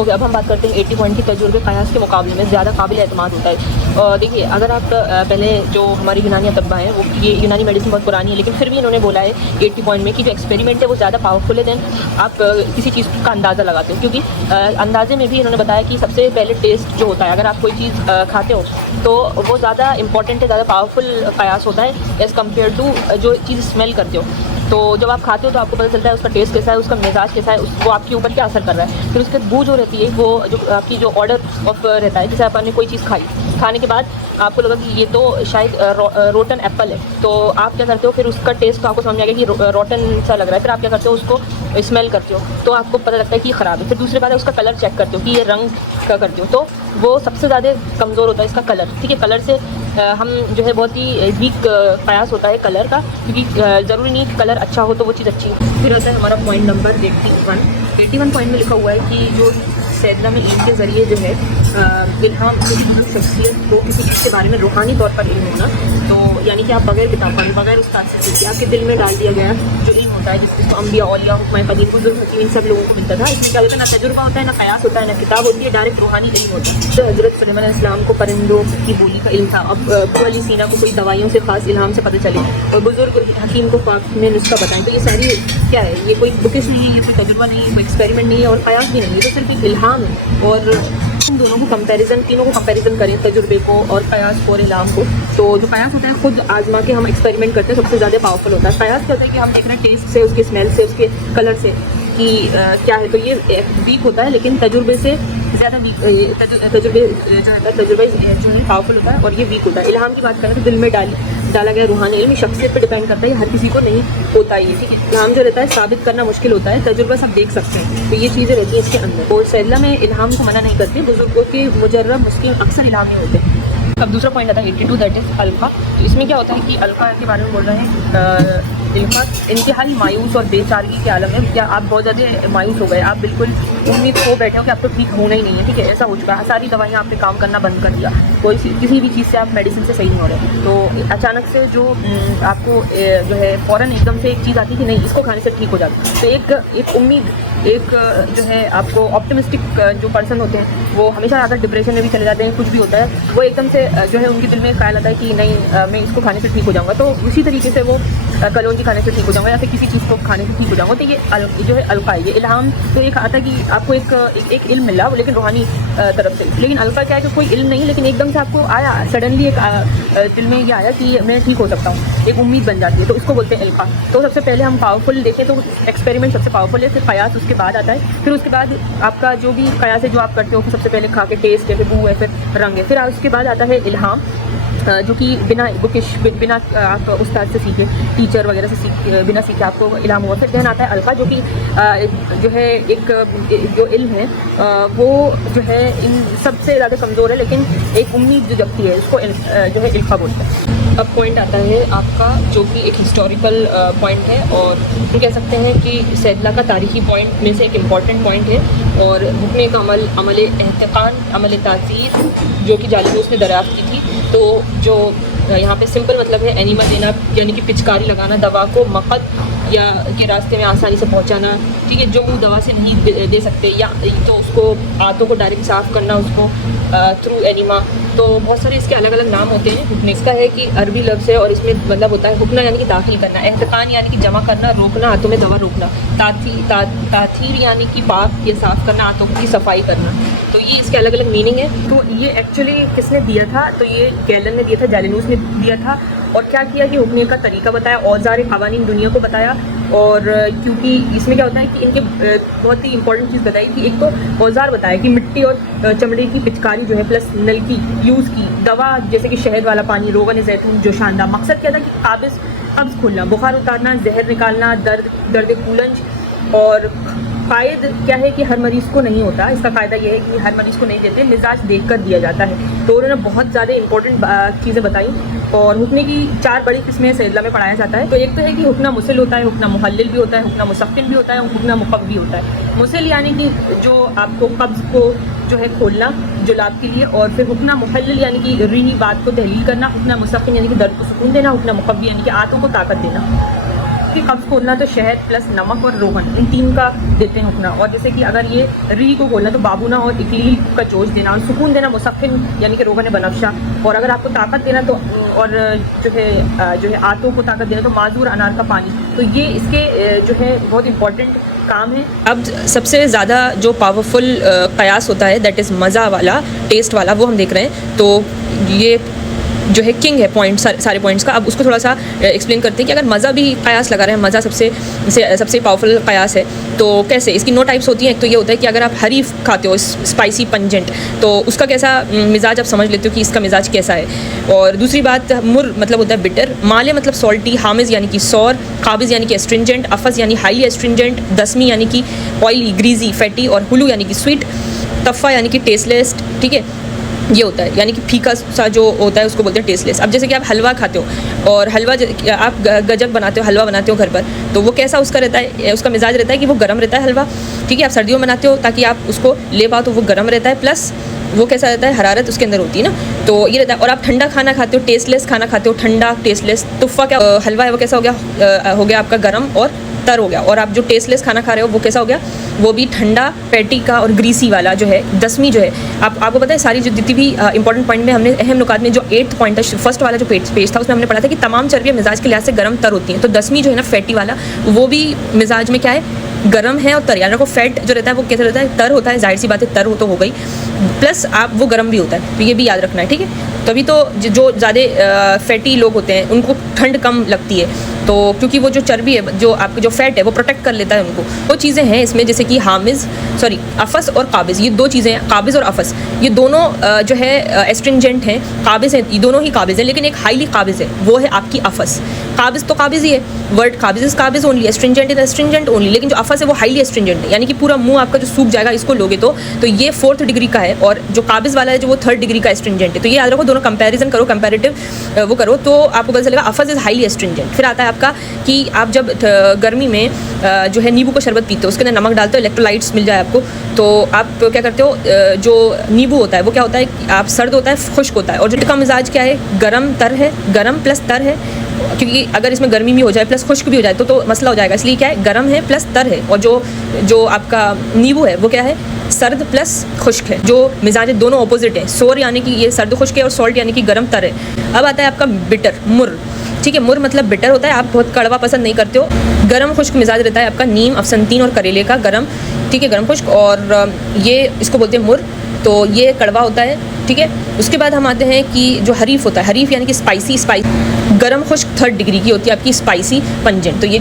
Okay, अब हम बात करते हैं 80 पॉइंट की तजुर्बे क़यास के मुकाबले में ज़्यादा काबिल एतमाद होता है। देखिए, अगर आप पहले जो हमारी यूनानी अतब्बा हैं, वो ये यूनानी मेडिसिन बहुत पुरानी है, लेकिन फिर भी इन्होंने बोला है 80 पॉइंट में कि जो एक्सपेरिमेंट है वो ज़्यादा पावरफुल है दैन आप किसी चीज़ का अंदाज़ा लगाते हो। क्योंकि अंदाजे में भी इन्होंने बताया कि सबसे पहले टेस्ट जो होता है, अगर आप कोई चीज़ खाते हो तो वो ज़्यादा इंपॉर्टेंट है, ज़्यादा पावरफुल क़यास होता है एज़ कम्पेयर टू जो चीज़ स्मेल करते हो। तो जब आप खाते हो तो आपको पता चलता है उसका टेस्ट कैसा है, उसका मिजाज कैसा है, वो आपके ऊपर क्या असर कर रहा है। फिर उसके बू जो रहती है, वो जो आपकी जो ऑर्डर ऑफ रहता है, जैसे आपने कोई चीज़ खाई, खाने के बाद आपको लगा कि ये तो शायद रोटन एप्पल है, तो आप क्या करते हो, फिर उसका टेस्ट तो आपको समझ आ गया कि रोटन सा लग रहा है। फिर आप क्या करते हो, उसको स्मेल करते हो तो आपको पता लगता है कि ये ख़राब है। फिर दूसरी बात है उसका कलर चेक करते हो कि ये रंग का करते हो, तो वो सबसे ज़्यादा कमज़ोर होता है इसका कलर। ठीक है, कलर से हम जो है बहुत ही वीक क़यास होता है कलर का, क्योंकि ज़रूरी नहीं कि कलर अच्छा हो तो वो चीज़ अच्छी हो। फिर आता है हमारा पॉइंट नंबर 81 पॉइंट में लिखा हुआ है कि जो सैदना में ईद के ज़रिए जो है इल्हाम किसी शख्सियत को किसी चीज़ के बारे में रूहानी तौर पर इल्म होना, तो यानी कि आप बगैर किताब पढ़े, बगैर उस्ताद से सीखे आपके दिल में डाल दिया गया जो इल्म होता है, जिसको अम्बिया औलिया हुक्म कदीम बुजुर्ग हकीम इन सब लोगों को मिलता था। इसमें क्या होता है, ना तजुर्बा होता है, ना क़यास होता है, ना किताब होती है, डायरेक्ट रूहानी इल्म होता है। तो हज़रत सुलेमान अलैहिस्सलाम को परिंदों की बोली का इल्म था। अब अबू अली सीना को कोई दवाइयों से ख़ास इल्हाम से पता चले, और बुजुर्ग हकीम को ख्वाब में नुस्खा बताएं, तो ये सारी क्या है, ये कोई बुकिश नहीं है, ये कोई तजुर्बा नहीं है, कोई एक्सपेरिमेंट नहीं है और क़यास भी नहीं है, तो सिर्फ एक इल्हाम है। और इन दोनों को कंपैरिजन, तीनों को कंपैरिजन करें, तजुर्बे को और क़यास को और इल्हाम को, तो जो क़यास होता है खुद आजमा के हम एक्सपेरिमेंट करते हैं, सबसे ज़्यादा पावरफुल होता है। क़यास क्या होता है कि हम देख रहे हैं टेस्ट से, उसके स्मेल से, उसके कलर से कि क्या है, तो ये वीक होता है, लेकिन तजुर्बे से ज़्यादा वीक, तजुर्बे जो है तजुर्बा जो है पावरफुल होता है और ये वीक होता है। इल्हाम की बात करें तो दिल में डाला गया रूहानी इल्म शख्सियत पे डिपेंड करता है, हर किसी को नहीं होता है ये। ठीक है, इल्हाम जो रहता है साबित करना मुश्किल होता है, तजुर्बा सब देख सकते हैं, तो ये चीज़ें रहती हैं इसके अंदर। और सैदला में इल्हाम को मना नहीं करती, बुजुर्गों के मुजर्रब मुस्किन अक्सर इल्हाम नहीं होते। अब दूसरा पॉइंट आता है 82, दैट इज़ अलका। तो इसमें क्या होता है कि अलका के बारे में बोल रहे हैं, इल्का इंतहाई मायूस और बेचारगी के आलम है। क्या आप बहुत ज़्यादा मायूस हो गए, आप बिल्कुल उम्मीद खो बैठे हो कि आपको ठीक होना ही नहीं है। ठीक है, ऐसा हो चुका है, सारी दवाइयाँ आपने काम करना बंद कर दिया, किसी भी चीज़ से आप मेडिसिन से सही नहीं हो रहे, तो अचानक से जो आपको जो है फ़ौरन एकदम से एक चीज़ आती है कि नहीं इसको खाने से ठीक हो जाता है, तो एक उम्मीद, एक जो है आपको ऑप्टिमिस्टिक जो पर्सन होते हैं वो हमेशा अगर डिप्रेशन में भी चले जाते हैं, कुछ भी होता है, वो एकदम से जो है उनके दिल में ख्याल आता है कि नहीं मैं इसको खाने से ठीक हो जाऊँगा, तो उसी तरीके से वो कलौंजी खाने से ठीक हो जाऊँगा या फिर किसी चीज़ को खाने से ठीक हो जाऊँगा। तो ये जो है अलका है, ये इल्हाम तो एक आता है कि आपको एक इल्म मिला, लेकिन रूहानी तरफ से। लेकिन अलका क्या है कि कोई इल्म नहीं, लेकिन एकदम से आपको आया, सडनली एक दिल में ये आया कि मैं ठीक हो सकता हूँ, एक उम्मीद बन जाती है, तो उसको बोलते हैं अलका। तो सबसे पहले हम पावरफुल देखें तो एक्सपेरिमेंट सबसे पावरफुल है, फिर क़यास उसके बाद आता है, फिर उसके बाद आपका जो भी क़यास है जो आप करते हो, सबसे पहले खा के टेस्ट है, फिर बू है, फिर रंग है, फिर उसके बाद आता है इल्हाम, जो कि बिना बुकिश, बिना आप उस्ताद से सीखे, टीचर वगैरह से बिना सीखे आपको इल्हाम हुआ। फिर ध्यान आता है अलका, जो कि जो है एक जो इल्म है वो जो है इन सबसे ज़्यादा कमज़ोर है, लेकिन एक उम्मीद जो जगती है उसको जो है इल्का बोलते हैं। अब पॉइंट आता है आपका जो कि एक हिस्टोरिकल पॉइंट है, और हम कह सकते हैं कि सैदला का तारीख़ी पॉइंट में से एक इम्पॉर्टेंट पॉइंट है, और हुक्म का अमल एहतिकान अमल तासीर जो कि जालिमों ने दरियाफ़्त की थी। तो जो यहाँ पे सिंपल मतलब है एनिमा देना, यानी कि पिचकारी लगाना, दवा को मकद या के रास्ते में आसानी से पहुँचाना। ठीक है, जो वो दवा से नहीं दे सकते, या तो उसको आंतों को डायरेक्ट साफ़ करना उसको थ्रू एनिमा। तो बहुत सारे इसके अलग अलग नाम होते हैं। हुक्म इसका है कि अरबी लफ्ज़ है और इसमें मतलब होता है हुक्ना यानी कि दाखिल करना, एहतिकान यानी कि जमा करना, रोकना, हाथों में दवा रोकना, ताथीर यानी कि पाक या साफ़ करना, हाथों की सफाई करना। तो ये इसके अलग अलग मीनिंग है। तो ये एक्चुअली किसने दिया था, तो ये गैलन ने दिया था, जालिनूस ने दिया था। और क्या किया कि हुक्म का तरीका बताया, औज़ार क़वानीन दुनिया को बताया। और क्योंकि इसमें क्या होता है कि इनके बहुत ही इंपॉर्टेंट चीज़ बताई कि एक तो औज़ार बताया कि मिट्टी और चमड़े की पिचकारी जो है, प्लस नल की यूज़ की, दवा जैसे कि शहद वाला पानी, रोगन ज़ैतून जो शानदार, मकसद क्या था कि कब्ज़ खोलना, बुखार उतारना, जहर निकालना, दर्द कूलंज। और क़ायद क्या है कि हर मरीज़ को नहीं होता, इसका क़ायदा ये है कि हर मरीज़ को नहीं देते, मिजाज देख कर दिया जाता है। तो उन्होंने बहुत ज़्यादा इंपॉर्टेंट चीज़ें बताई। और हुक्ने की 4 बड़ी किस्में सैदला में पढ़ाया जाता है। तो एक तो है कि हुक्ना मुसिल होता है, हुक्ना मुहल्लिल भी होता है, हुक्ना मुसक्किन भी होता है, हुक्ना मुक़व्वी होता है। मुसिल यानी कि जो आपको कब्ज़ को जो है खोलना जुलाब के लिए, और फिर हुक्ना मुहल्लिल यानी कि रीनी बात को तहलील करना, हुक्ना मुसक्किन यानी कि दर्द को सुकून देना, हुक्ना मुक़व्वी यानी कि आंतों को ताकत देना। आपके कब्ज़ खोलना तो शहद प्लस नमक और रोगन, इन 3 का देते हैं उठना। और जैसे कि अगर ये री को खोलना तो बाबूना और इकलील का जोश देना, और सुकून देना मुसक्किन यानी कि रोगन बनफ्शा। और अगर आपको ताकत देना तो और जो है आंतों को ताकत देना तो माजूर अनार का पानी। तो ये इसके जो है बहुत इंपॉर्टेंट काम है। अब सबसे ज़्यादा जो पावरफुल कयास होता है दैट इज़ मज़ा वाला, टेस्ट वाला, वो हम देख रहे हैं। तो ये जो है किंग है पॉइंट, सारे पॉइंट्स का। अब उसको थोड़ा सा एक्सप्लेन करते हैं कि अगर मज़ा भी कयास लगा रहे हैं, मज़ा सबसे पावरफुल कयास है तो कैसे। इसकी 9 टाइप्स होती हैं। एक तो ये होता है कि अगर आप हरीफ खाते हो, स्पाइसी पंजेंट, तो उसका कैसा मिजाज आप समझ लेते हो कि इसका मिजाज कैसा है। और दूसरी बात, मुर मतलब होता है बिटर, माले मतलब सॉल्टी, हामिज़ यानी कि सौर, काबिज़ यानी कि एस्ट्रिंजेंट, अफस यानी हाईली एस्ट्रिंजेंट, दसमी यानी कि ऑयली ग्रीजी फैटी, और हुलू यानी कि स्वीट, तफ़ा यानी कि टेस्टलेस। ठीक है, ये होता है यानी कि फीका सा जो होता है उसको बोलते हैं टेस्टलेस। अब जैसे कि आप हलवा खाते हो और हलवा आप गजक बनाते हो, हलवा बनाते हो घर पर, तो वो कैसा उसका रहता है, उसका मिजाज रहता है कि वो गर्म रहता है हलवा। ठीक है, आप सर्दियों में बनाते हो ताकि आप उसको ले पाओ तो वो गर्म रहता है, प्लस वो कैसा रहता है, हरारत उसके अंदर होती है ना, तो ये रहता है। और आप ठंडा खाना खाते हो, टेस्टलेस खाना खाते हो, ठंडा टेस्टलेस। तुफ़ा क्या हलवा है वो कैसा हो गया आपका गर्म और तर हो गया। और आप जो टेस्टलेस खाना खा रहे हो वो कैसा हो गया, वो भी ठंडा पैटी का और ग्रीसी वाला जो है। 10वीं जो है आपको पता है सारी जो जितनी भी इंपॉर्टेंट पॉइंट में हमने अहम नुकात में जो 8th पॉइंट है, फर्स्ट वाला जो पेज था उसमें हमने पढ़ा था कि तमाम चर्बियाँ मिजाज के लिहाज से गर्म तर होती हैं। तो 10वीं जो है ना फैटी वाला, वो भी मिजाज में क्या है, गर्म है और तर। यानी को फैट जो रहता है वो कैसे रहता है, तर होता है, जाहिर सी बात है तर हो तो हो गई, प्लस आप वो गर्म भी होता है, तो ये भी याद रखना है। ठीक है, तभी तो जो ज़्यादा फैटी लोग होते हैं उनको ठंड कम लगती है, तो क्योंकि वो जो चर्बी है, जो आपका जो फैट है वो प्रोटेक्ट कर लेता है उनको। वो चीज़ें हैं इसमें जैसे कि अफस और काबिज़, ये 2 चीज़ें हैं। काबिज़ और अफस ये दोनों जो है एस्ट्रिंजेंट हैं। काबिज़ है, ये दोनों ही काबिज़ है, लेकिन एक हाईली काबिज़ है, वो है आपकी अफस। काबिज़ तो काबिज़ ही है, वर्ड काबिज़ only, astringent is astringent only, लेकिन जो अफस है वो हाईली एस्ट्रिंजेंट है, यानी कि पूरा मुंह आपका जो सूख जाएगा इसको लोगे तो ये 4th डिग्री का है। और जो काबिज़ वाला है जो वो 3rd डिग्री का एस्ट्रिंजेंट है। तो ये याद रखो, दोनों कंपैरिजन करो, कंपैरेटिव वो करो तो आपको पता चलेगा अफस इज़ हाईली एस्ट्रिंजेंट। फिर आता है आपका कि आप जब गर्मी में जो है नींबू का शरबत पीते हो, उसके अंदर नमक डालते हो, इलेक्ट्रोलाइट्स मिल जाए आपको, तो आप क्या करते हो, जो नींबू होता है वो क्या होता है, आप सर्द होता है, खुश्क होता है। और जो का मिजाज क्या है, गर्म तर है, गर्म प्लस तर है, क्योंकि अगर इसमें गर्मी भी हो जाए प्लस खुश्क भी हो जाए तो मसला हो जाएगा, इसलिए क्या है, गर्म है प्लस तर है। और जो आपका नींबू है वो क्या है, सर्द प्लस खुश्क है। जो मिजाज दोनों ऑपोजिट है, सोर यानी कि ये सर्द खुश्क है और सॉल्ट यानी कि गर्म तर है। अब आता है आपका बिटर, मुर। ठीक है, मुर मतलब बिटर होता है, आप बहुत कड़वा पसंद नहीं करते हो। गर्म खुश्क मिजाज रहता है आपका नीम, अफसनतीन और करेले का गर्म। ठीक है, गर्म खुश्क, और ये इसको बोलते हैं मुर, तो ये कड़वा होता है। ठीक है, उसके बाद हम आते हैं कि जो हरीफ होता है, हरीफ यानी कि स्पाइसी, गर्म खुश्क 3rd डिग्री की होती है आपकी स्पाइसी पंजेंट। तो ये